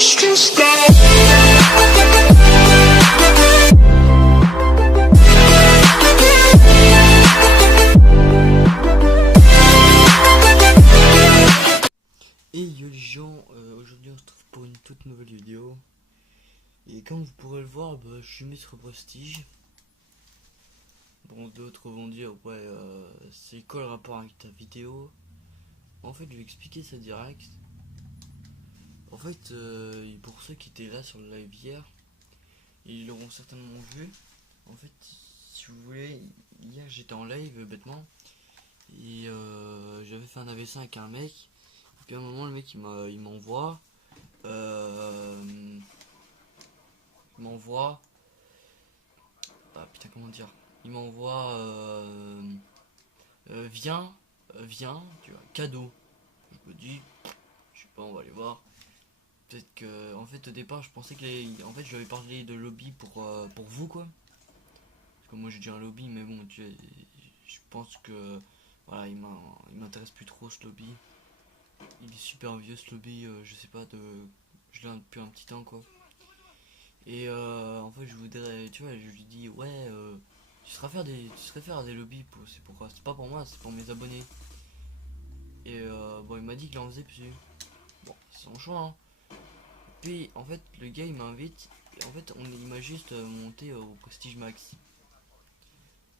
stressed out. Et yo les gens, aujourd'hui on se retrouve pour une toute nouvelle vidéo. Et comme vous pourrez le voir, je suis maître prestige. Bon, d'autres vont dire ouais, c'est quoi le rapport avec ta vidéo? En fait, je vais expliquer ça direct. En fait, pour ceux qui étaient là sur le live hier, ils l'auront certainement vu. En fait, si vous voulez, hier j'étais en live bêtement et j'avais fait un AVC avec un mec. Et puis à un moment, le mec il m'envoie. Il m'envoie. Ah putain, comment dire? Il m'envoie. Viens, tu vois, cadeau. Je me dis, je sais pas, on va aller voir. Peut-être que, en fait, au départ, je pensais que, en fait, je lui avais parlé de lobby pour vous, quoi. Parce que moi, j'ai déjà un lobby, mais bon, tu sais, je pense que, voilà, il m'intéresse plus trop ce lobby. Il est super vieux ce lobby, je sais pas, je l'ai depuis un petit temps, quoi. Et en fait, je voudrais, tu vois, je lui dis, ouais, tu serais faire des lobbies, c'est pas pour moi, c'est pour mes abonnés. Et bon, il m'a dit qu'il en faisait plus. Bon, c'est son choix, hein. Puis en fait, le gars il m'invite, et en fait, il m'a juste monté au Prestige Max.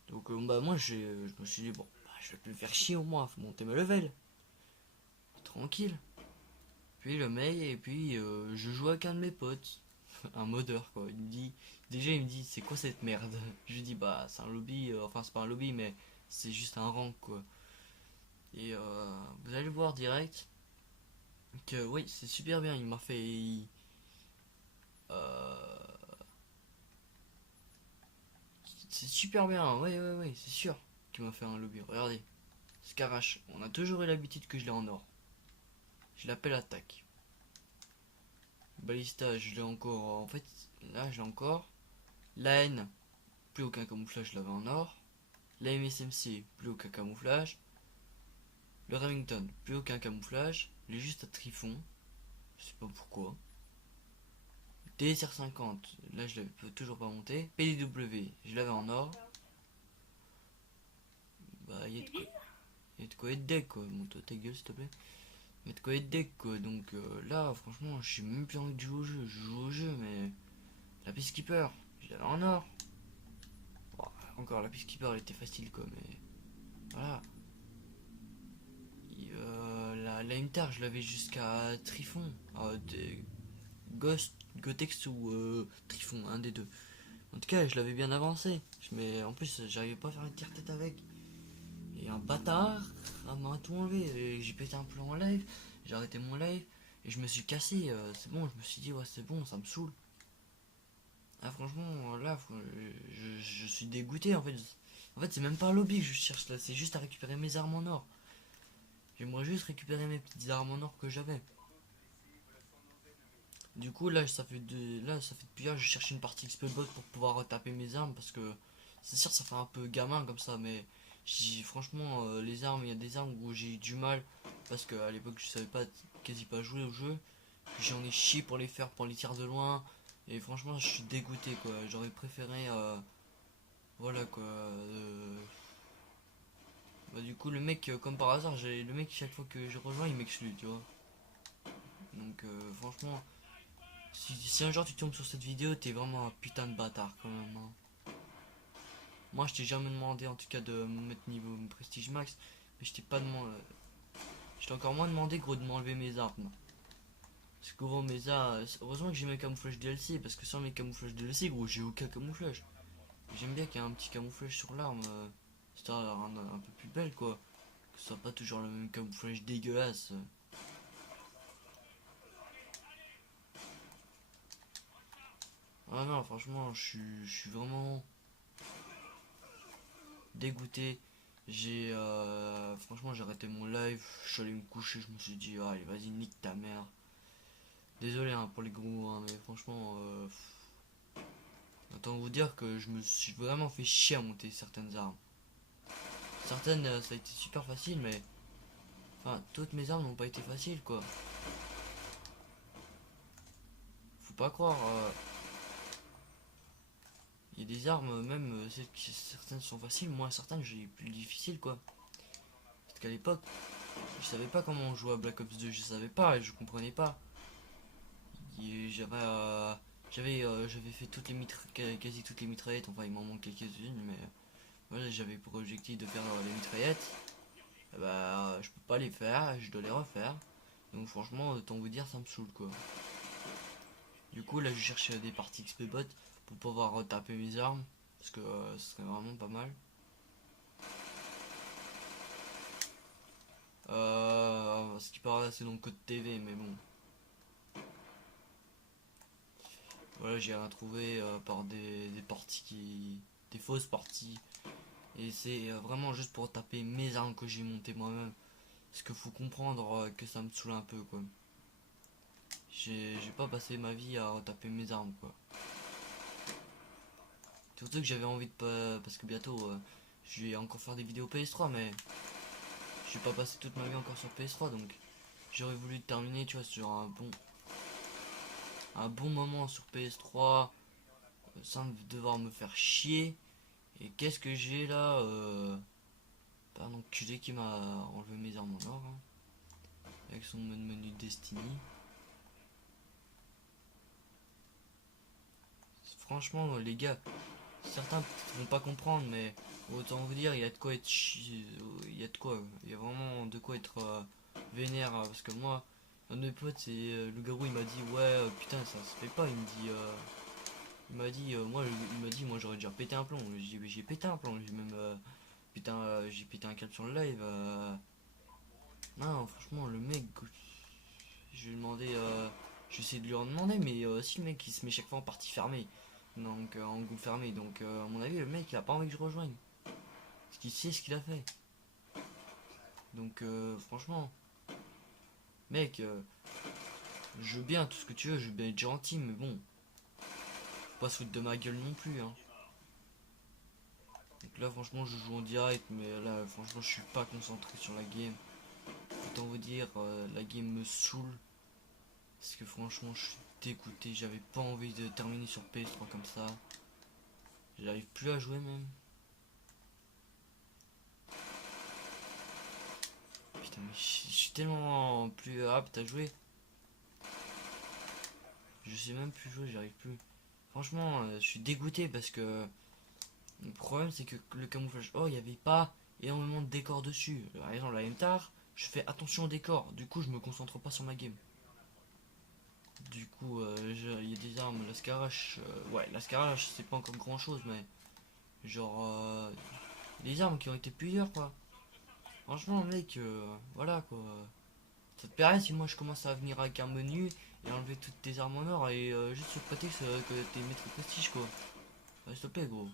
Donc, moi je me suis dit, bon, je vais plus me faire chier au moins, faut monter mes levels. Tranquille. Puis le mec, et puis je joue avec un de mes potes, un modeur quoi. Il me dit, c'est quoi cette merde? Je lui dis, bah, c'est un lobby, enfin, c'est pas un lobby, mais c'est juste un rank quoi. Et vous allez voir direct que oui, c'est super bien. Il m'a fait. Euh, c'est super bien, ouais, c'est sûr qu'il m'a fait un lobby. Regardez, Scarache, on a toujours eu l'habitude que je l'ai en or. Je l'appelle attaque. Ballista, je l'ai encore. En fait, là, je l'ai encore. La haine, plus aucun camouflage, je l'avais en or. La MSMC, plus aucun camouflage. Le Remington, plus aucun camouflage. Il est juste à Trifon. Je sais pas pourquoi. DSR50, là je l'avais toujours pas monté. PDW, je l'avais en or. Bah, il y a de quoi être deck quoi. Monte ta gueule s'il te plaît. Il y a de quoi être deck quoi. Donc là, franchement, je suis même plus envie de jouer au jeu. Je joue au jeu, mais la Peacekeeper, je l'avais en or. Bon, encore la Peacekeeper, elle était facile quoi, mais voilà. Et, la MTAR, je l'avais jusqu'à Trifon. Ghost, Gotex ou Trifon, un des deux. En tout cas, je l'avais bien avancé. Mais en plus, j'arrivais pas à faire une tire-tête avec. Et un bâtard m'a tout enlevé. J'ai pété un plomb en live. J'ai arrêté mon live. Et je me suis cassé. C'est bon, je me suis dit, ouais, c'est bon, ça me saoule. Ah, franchement, là, je suis dégoûté en fait. En fait, c'est même pas un lobby que je cherche là. C'est juste à récupérer mes armes en or. J'aimerais juste récupérer mes petites armes en or que j'avais. Du coup, là, ça fait depuis hier, je cherche une partie XP bot pour pouvoir retaper mes armes parce que c'est sûr, ça fait un peu gamin comme ça, mais franchement, les armes, il y a des armes où j'ai eu du mal parce qu'à l'époque, je savais pas quasi pas jouer au jeu. J'en ai chié pour les faire, pour les tirs de loin, et franchement, je suis dégoûté quoi. J'aurais préféré, voilà quoi. Bah, du coup, le mec, comme par hasard, le mec, chaque fois que je rejoins, il m'exclut, tu vois. Donc, franchement. Si un jour tu tombes sur cette vidéo, t'es vraiment un putain de bâtard quand même. Hein. Moi je t'ai jamais demandé en tout cas de me mettre niveau prestige max, mais je t'ai pas demandé. Je t'ai encore moins demandé gros de m'enlever mes armes. Parce que gros mes armes. Heureusement que j'ai mes camouflages DLC, parce que sans mes camouflages DLC gros j'ai aucun camouflage. J'aime bien qu'il y ait un petit camouflage sur l'arme, histoire un peu plus belle quoi. Que ce soit pas toujours le même camouflage dégueulasse. Ah non, franchement, je suis vraiment dégoûté. Franchement, j'ai arrêté mon live. Je suis allé me coucher. Je me suis dit, allez, vas-y, nique ta mère. Désolé hein, pour les gros mots, hein, mais franchement, autant vous dire que je me suis vraiment fait chier à monter certaines armes. Certaines, ça a été super facile, mais. Enfin, toutes mes armes n'ont pas été faciles, quoi. pas croire. Il y a des armes, même certaines sont faciles, moi certaines j'ai plus difficile quoi. Parce qu'à l'époque, je savais pas comment on jouait à Black Ops 2, je savais pas, je comprenais pas. J'avais fait quasi toutes les mitraillettes, enfin il m'en manque quelques-unes, mais voilà, j'avais pour objectif de faire les mitraillettes. Bah, je peux pas les faire, je dois les refaire. Donc franchement, autant vous dire, ça me saoule quoi. Du coup, là, je cherche des parties XP bot pour pouvoir retaper mes armes, parce que ce serait vraiment pas mal. Ce qui paraît, c'est dans le code TV, mais bon. Voilà, j'ai rien trouvé par des parties des fausses parties. Et c'est vraiment juste pour taper mes armes que j'ai montées moi-même. Parce qu'il faut comprendre que ça me saoule un peu quoi. J'ai pas passé ma vie à retaper mes armes quoi. Surtout que j'avais envie de pas. Parce que bientôt je vais encore faire des vidéos PS3, mais je vais pas passer toute ma vie encore sur PS3, donc j'aurais voulu terminer tu vois sur un bon moment sur PS3 sans devoir me faire chier. Et qu'est-ce que j'ai là un enculé qui m'a enlevé mes armes en or hein, avec son menu Destiny. Franchement les gars, certains vont pas comprendre, mais autant vous dire il y a de quoi être il y a de quoi, il y a vraiment de quoi être vénère parce que moi un de mes potes c'est le garou, il m'a dit ouais putain ça se fait pas, il m'a dit moi j'aurais déjà pété un plomb, j'ai pété un plomb, j'ai même putain j'ai pété un câble sur le live non franchement le mec je lui ai demandé je sais de lui en demander, mais si le mec il se met chaque fois en partie fermée, donc en groupe fermé, donc à mon avis le mec il a pas envie que je rejoigne parce qu'il sait ce qu'il a fait, donc franchement mec je veux bien tout ce que tu veux, je veux bien être gentil, mais bon faut pas se foutre de ma gueule non plus hein. Donc là franchement je joue en direct, mais là franchement je suis pas concentré sur la game, autant vous dire la game me saoule parce que franchement je suis dégoûté, j'avais pas envie de terminer sur PS3 comme ça, j'arrive plus à jouer même. Putain mais je suis tellement plus apte à jouer, je sais même plus jouer, j'arrive plus. Franchement je suis dégoûté parce que le problème c'est que le camouflage, oh il n'y avait pas énormément de décors dessus. Par exemple la MTAR, je fais attention au décor, du coup je me concentre pas sur ma game. Du coup il y a des armes, la Scarache, ouais la Scarache c'est pas encore grand chose, mais genre des armes qui ont été plusieurs quoi. Franchement mec, voilà quoi. Ça te paraît si moi je commence à venir avec un menu et enlever toutes tes armes en or et juste sur prétexte que t'es maître prestige quoi. Ouais, s'il te plaît gros.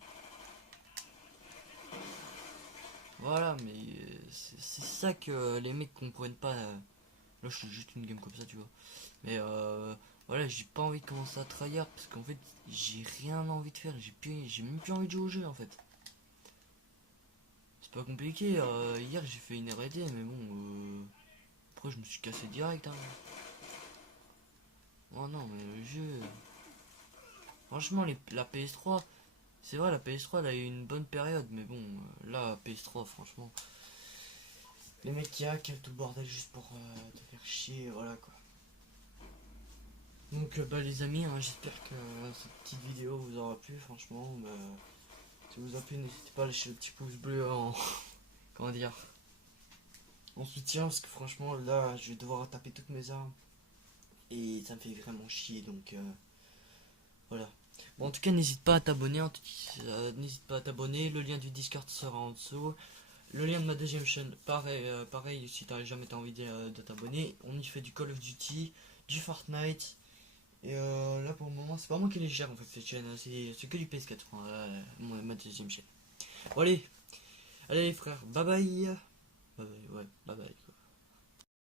Voilà, mais c'est ça que les mecs comprennent pas. Là, je fais juste une game comme ça, tu vois. Mais voilà, j'ai pas envie de commencer à tryhard parce qu'en fait, j'ai rien envie de faire. J'ai même plus envie de jouer au jeu en fait. C'est pas compliqué. Hier, j'ai fait une R&D, mais bon, après, je me suis cassé direct. Hein. Oh non, mais le jeu. Franchement, la PS3, c'est vrai, la PS3, elle a eu une bonne période, mais bon, là, PS3, franchement. Les mecs qui hackent tout le bordel juste pour te faire chier, voilà quoi. Donc bah les amis, hein, j'espère que cette petite vidéo vous aura plu, franchement. Bah, si vous a plu, n'hésitez pas à lâcher le petit pouce bleu en comment dire, en soutien, parce que franchement là je vais devoir taper toutes mes armes et ça me fait vraiment chier, donc voilà. Bon en tout cas n'hésite pas à t'abonner, n'hésite pas à t'abonner, le lien du Discord sera en dessous. Le lien de ma deuxième chaîne, pareil si t'as jamais envie de t'abonner. On y fait du Call of Duty, du Fortnite. Et là pour le moment, c'est pas moi qui les gère en fait cette chaîne, hein, c'est que du PS4, ma deuxième chaîne. Bon allez les frères, bye bye. Bye bye, ouais, bye bye.